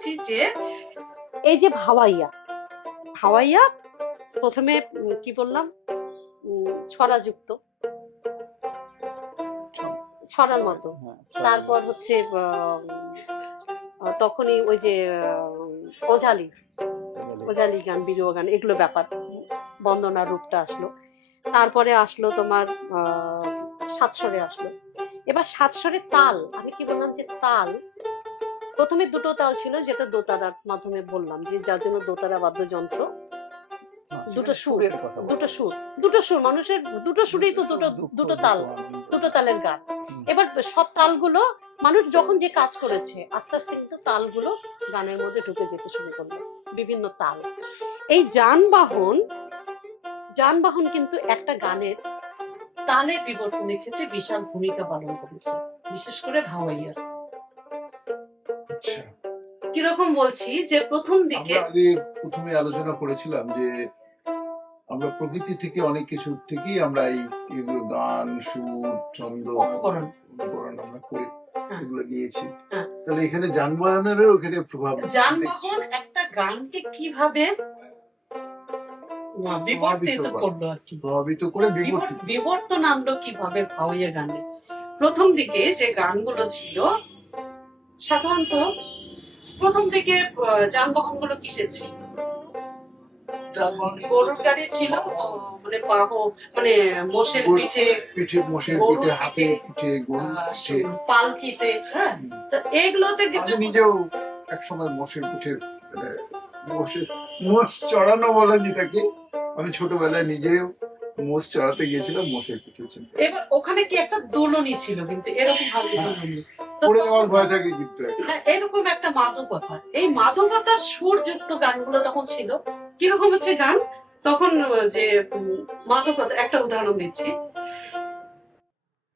চাচ্ছি যে এই যে ভাওয়াইয়া ভাওয়াইয়া প্রথমে কি বললাম ছড়াযুক্ত ছড়ার মতো, তারপর হচ্ছে তখনই ওই যে ওঝালি ওঝালি গান বিরুয়া গান এগুলো ব্যাপার বন্দনার রূপটা আসলো। তারপরে আসলো তোমার সাতস্বরে আসলো। এবার সাতস্বরের তাল, আমি কি বললাম যে তাল প্রথমে দুটো তাল ছিল, যেটা দোতারার মাধ্যমে বললাম যে যার জন্য দোতারা বাদ্যযন্ত্র, দুটো সুর দুটো সুর মানুষের দুটো সুরেই তো দুটো তাল, দুটো তালের গান। এবার সব তালগুলো মানুষ যখন যে কাজ করেছে আস্তে আস্তে কিন্তু তালগুলো গানের মধ্যে ঢুকে যেতে শুরু করলো, বিভিন্ন তাল। এই যানবাহন কিন্তু একটা গানের তালের বিবর্তনের ক্ষেত্রে বিশাল ভূমিকা পালন করেছে, বিশেষ করে ভাওয়াইয়ার। কিরকম বলছি যে প্রথম দিকে প্রথমে আলোচনা করেছিলাম যে আমরা প্রকৃতি থেকে অনেক কিছু থেকেই আমরা এই গান সুর ছন্দ অনুকরণ আমরা করে এগুলো নিয়েছি। তাহলে এখানে যানবাহনেরও ওখানে প্রভাব, যানবাহন একটা গানকে কিভাবে বিবর্তিত করলো আর কি, প্রভাবিত করে বিবর্তন আনলো কিভাবে ভাওয়াইয়া গানে। প্রথম দিকে যে গানগুলো ছিল সাধারণত প্রথম দিকে যানবাহনগুলো কিসের ছিল? গরুর গাড়ি ছিল, মানে মানে মোষের পিঠে হাতে পিঠে পালকিতে। হ্যাঁ, তো এগুলোতে নিজেও একসময় মোষের পিঠে মোষ চড়ানো বলে যেটাকে, আমি ছোটবেলায় নিজেও মোষ চড়াতে গিয়েছিলাম, মোষের পিঠে ছিল। এবার ওখানে কি একটা দোলনি ছিল, কিন্তু এরকম ভাবে দোলনি পড়ে যাওয়ার ভয় থাকে কিন্তু এরকম একটা মাদকতা, এই মাদকতার সুরযুক্ত গানগুলো তখন ছিল। কিরকম হচ্ছে গান তখন, যে মাদকতা, একটা উদাহরণ দিচ্ছি,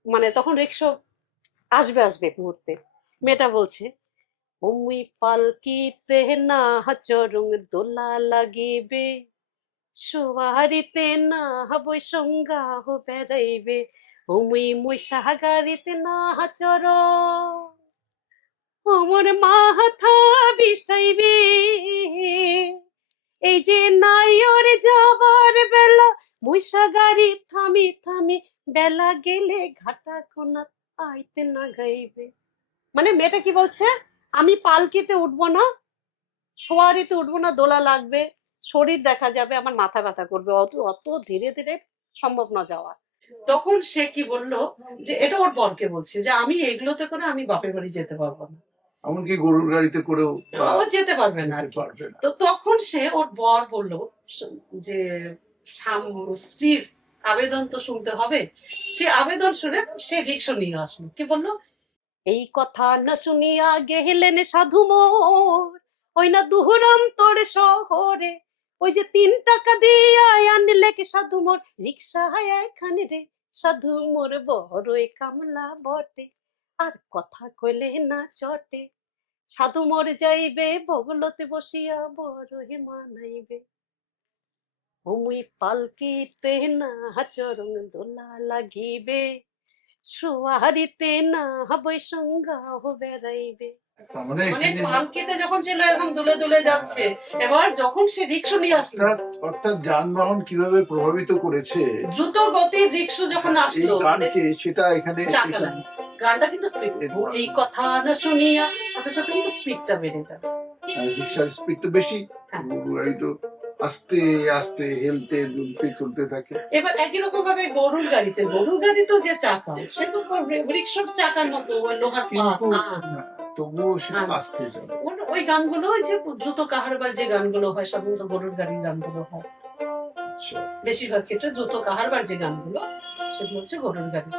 মানে তখন রিক্সা আসবে মুহূর্তে, মেয়েটা বলছে অমুই পালকিতে না চরং দোলা লাগিবে, সুয়ারিতে না বই সঙ্গাহ বেড়াইবে, অমুই মহিষাগারিতে না চর আমার মাথা বিষাইবে, এই যে নাইর যাবার বেলা মহিষাগারি থামি থামি, বেলা গেলে ঘাটা কোনা আইতে না গাইবে। মানে মেয়েটা কি বলছে, আমি পালকিতে উঠবো না, সোয়ারিতে উঠবো না, দোলা লাগবে, শরীর দেখা যাবে, আমার মাথা ব্যথা করবে, অত ধীরে ধীরে সম্ভব না যাওয়া। তখন সে কি বললো যে এটা ওর বরকে বলছে যে আমি এগুলোতে করে আমি বাপের বাড়ি যেতে পারবো না, এমনকি গরুর গাড়িতে করেও ও যেতে পারবে না। তো তখন সে ওর বর বললো যে স্ত্রীর আবেদন তো শুনতে হবে, সে আবেদন শুনে সে রিক্সা নিয়ে আসলো। কি বললো, এই কথা না শুনিয়া গেলেন সাধু মোর ওই না দুহরন্তর শহরে, ওই যে 3 টাকা দিয়া আনলে কি সাধু মোর রিক্সা এখানে রে, সাধু মোর বড়ই কামলা বটে আর কথা কইলে না চটে, সাধু মোর যাইবে বগলতে বসিয়া বড়ই মানাইবে, অমুই পালকিতে না চরং দোলা লাগিবে, সুয়ারিতে না বই সঙ্গাহ বেড়াইবে। মানে পালকিতে যখন ছিল এরকম দুলে দুলে যাচ্ছে, এবার যখন সে রিক্সা নিয়ে আসলো, অর্থাৎ যানবাহন কিভাবে প্রভাবিত করেছে, দ্রুত গতির রিক্সা যখন আসলো, এই গানকে সেটা এখানে গানটা কিন্তু স্পিড, এই কথা না শুনিয়া সাথে সাথে কিন্তু স্পিডটা বেড়ে গেল, রিক্সার স্পিড তো বেশি, গাড়ি তো আস্তে আস্তে হেলতে দুলতে চলতে থাকে। এবার একই রকম ভাবে গরুর গাড়ি তো যে চাকা, সে তো রিক্সার চাকার মতো লোহার তবুও সে আস্তে চলে। ওই গানগুলো ওই যে দ্রুত কাহারবার যে গানগুলো হয়, সাধারণত গরুর গাড়ির গানগুলো হয়, বেশিরভাগ ক্ষেত্রে দ্রুত কাহারবার যে গানগুলো সেগুলো হচ্ছে গরুর গাড়ি।